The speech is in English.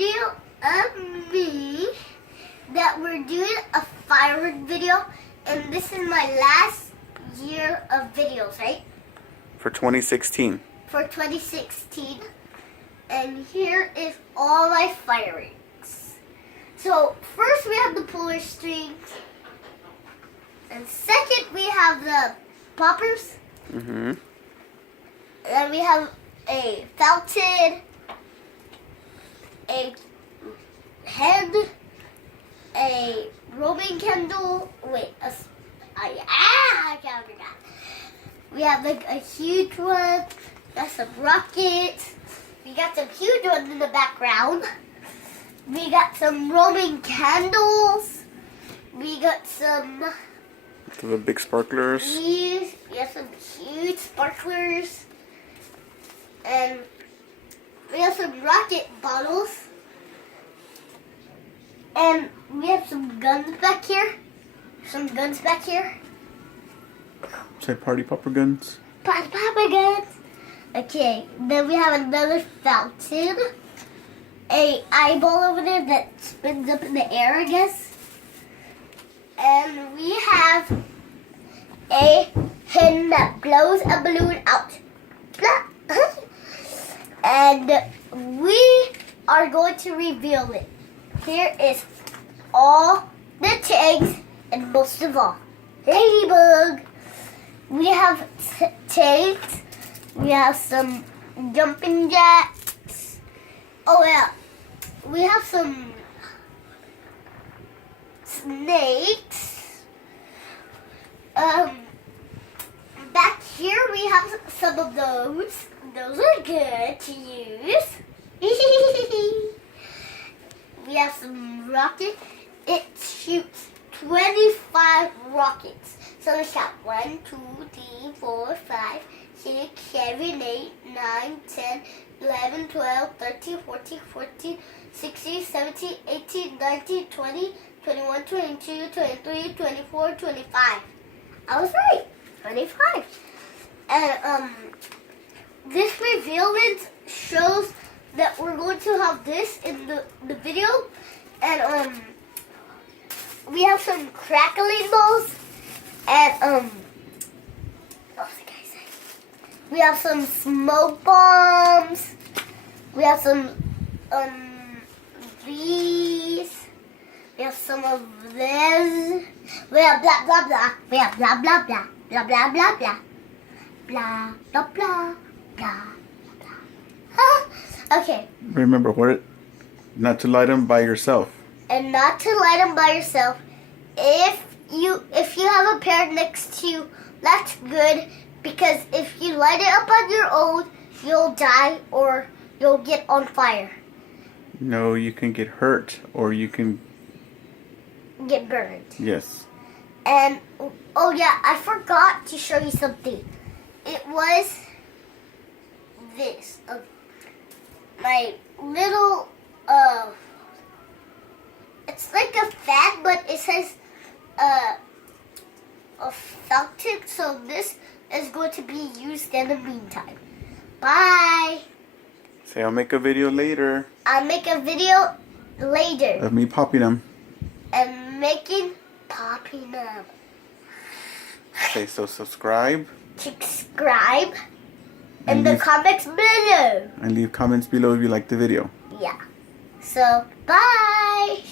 video of me that we're doing a firework video, and this is my last year of videos, right? For 2016. For 2016. And here is all my fireworks. So first we have the puller strings, and second we have the poppers. Mm-hmm. And then we have a fountain, a head, a Roman candle. Wait, I can't forget. We have like a huge one. Got some rockets. We got some huge ones in the background. We got some Roman candles. We got some. The big sparklers. We have some huge sparklers. And we have some rocket bottles. And we have some guns back here. Say party popper guns. Party popper guns. Okay, then we have another fountain. A eyeball over there that spins up in the air, I guess. And we have a hen that blows a balloon out. And we are going to reveal it. Here is all the tags, and most of all, Ladybug. We have tags. We have some jumping jacks. Oh yeah, we have some snakes. Back here we have some of those. Those are good to use. We have some rockets. It shoots 25 rockets. So we shot 1, 2, 3, 4, 5, 6, 7, 8, 9, 10, 11, 12, 13, 14, 15, 16, 17, 18, 19, 20, 21, 22, 23, 24, 25. I was right. 25. And this revealment shows that we're going to have this in the video, and we have some crackling balls, and what was the guy saying? We have some smoke bombs. We have some these. We have some of this. We have blah blah blah. We have blah blah blah. Blah blah blah blah. Blah blah blah blah blah. Okay. Remember not to light them by yourself. And not to light them by yourself. If you have a pair next to you, that's good, because if you light it up on your own, you'll die or you'll get on fire. No, you can get hurt or you can get burned. Yes. And oh yeah, I forgot to show you something. It was this. My little it's like a fan, but it says a fountain, so this is going to be used in the meantime. Bye. Say I'll make a video later. I'll make a video later. Of me popping them. And popping them. Okay, so subscribe. Subscribe. In the comments below. And leave comments below if you like the video. Yeah. So, bye.